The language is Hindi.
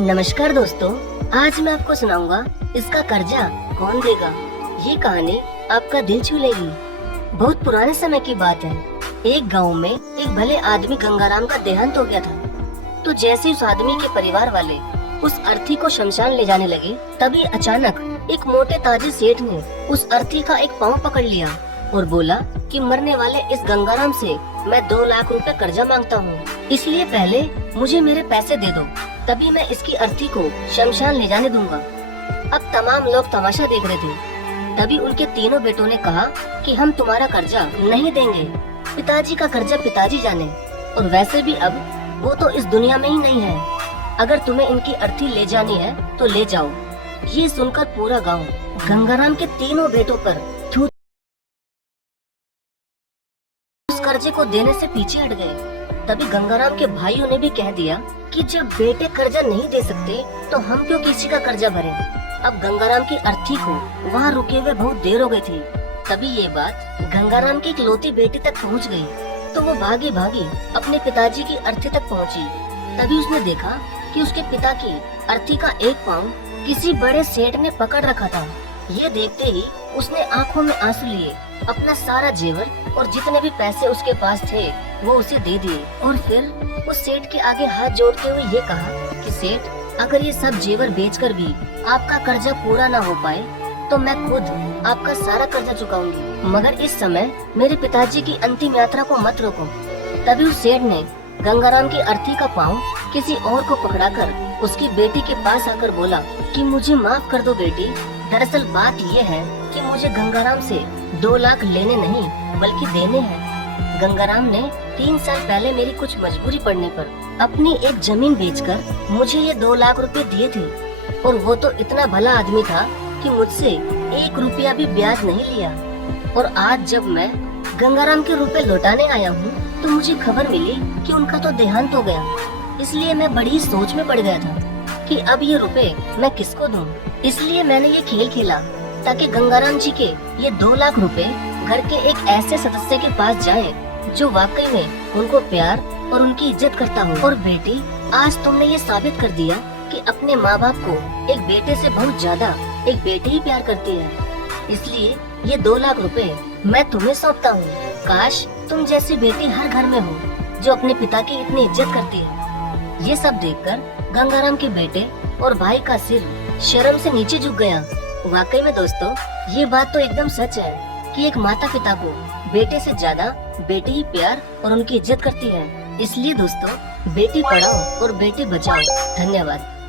नमस्कार दोस्तों, आज मैं आपको सुनाऊंगा इसका कर्जा कौन देगा। ये कहानी आपका दिल छू लेगी। बहुत पुराने समय की बात है। एक गांव में एक भले आदमी गंगाराम का देहांत हो गया था। तो जैसे उस आदमी के परिवार वाले उस अर्थी को शमशान ले जाने लगे, तभी अचानक एक मोटे ताजिर सेठ ने उस अर्थी का एक पाँव पकड़ लिया और बोला कि मरने वाले इस गंगाराम से मैं 2 लाख रुपए कर्जा मांगता हूँ, इसलिए पहले मुझे मेरे पैसे दे दो, तभी मैं इसकी अर्थी को शमशान ले जाने दूंगा। अब तमाम लोग तमाशा देख रहे थे। तभी उनके तीनों बेटों ने कहा कि हम तुम्हारा कर्जा नहीं देंगे। पिताजी का कर्जा पिताजी जाने, और वैसे भी अब वो तो इस दुनिया में ही नहीं है। अगर तुम्हें इनकी अर्थी ले जानी है तो ले जाओ। ये सुनकर पूरा गाँव गंगाराम के तीनों बेटों पर थू उस कर्जे को देने से पीछे हट गए। तभी गंगाराम के भाइयों ने भी कह दिया कि जब बेटे कर्जा नहीं दे सकते तो हम क्यों किसी का कर्जा भरें। अब गंगाराम की अर्थी को वहाँ रुके हुए बहुत देर हो गई थी। तभी ये बात गंगाराम की इकलौती बेटी तक पहुँच गई, तो वो भागी भागी अपने पिताजी की अर्थी तक पहुँची। तभी उसने देखा कि उसके पिता की अर्थी का एक पाँव किसी बड़े सेठ ने पकड़ रखा था। ये देखते ही उसने आंखों में आंसू लिए, अपना सारा जेवर और जितने भी पैसे उसके पास थे वो उसे दे दिए, और फिर उस सेठ के आगे हाथ जोड़ते हुए ये कहा कि सेठ, अगर ये सब जेवर बेचकर भी आपका कर्जा पूरा ना हो पाए तो मैं खुद आपका सारा कर्जा चुकाऊंगी, मगर इस समय मेरे पिताजी की अंतिम यात्रा को मत रोको। तभी उस सेठ ने गंगाराम की अर्थी का पाँव किसी और को पकड़ाकर उसकी बेटी के पास आकर बोला कि मुझे माफ कर दो बेटी, दरअसल बात ये है कि मुझे गंगाराम से 2 लाख लेने नहीं बल्कि देने हैं। गंगाराम ने 3 साल पहले मेरी कुछ मजबूरी पड़ने पर अपनी एक जमीन बेचकर मुझे ये 2 लाख रुपए दिए थे, और वो तो इतना भला आदमी था कि मुझसे 1 रुपया भी ब्याज नहीं लिया। और आज जब मैं गंगाराम के रुपए लौटाने आया हूँ तो मुझे खबर मिली कि उनका तो देहांत हो गया। इसलिए मैं बड़ी सोच में पड़ गया था कि अब ये रुपए मैं किसको दूं। इसलिए मैंने ये खेल खेला ताकि गंगाराम जी के ये 2 लाख रुपए घर के एक ऐसे सदस्य के पास जाए जो वाकई में उनको प्यार और उनकी इज्जत करता हो। और बेटी, आज तुमने ये साबित कर दिया कि अपने माँ बाप को एक बेटे से बहुत ज्यादा एक बेटी ही प्यार करती है। इसलिए ये 2 लाख रुपए मैं तुम्हें सौंपता हूँ। काश तुम जैसी बेटी हर घर में हो जो अपने पिता की इतनी इज्जत करती है। ये सब देखकर गंगाराम के बेटे और भाई का सिर शर्म से नीचे झुक गया। वाकई में दोस्तों, ये बात तो एकदम सच है कि एक माता पिता को बेटे से ज्यादा बेटी ही प्यार और उनकी इज्जत करती है। इसलिए दोस्तों, बेटी पढ़ाओ और बेटी बचाओ। धन्यवाद।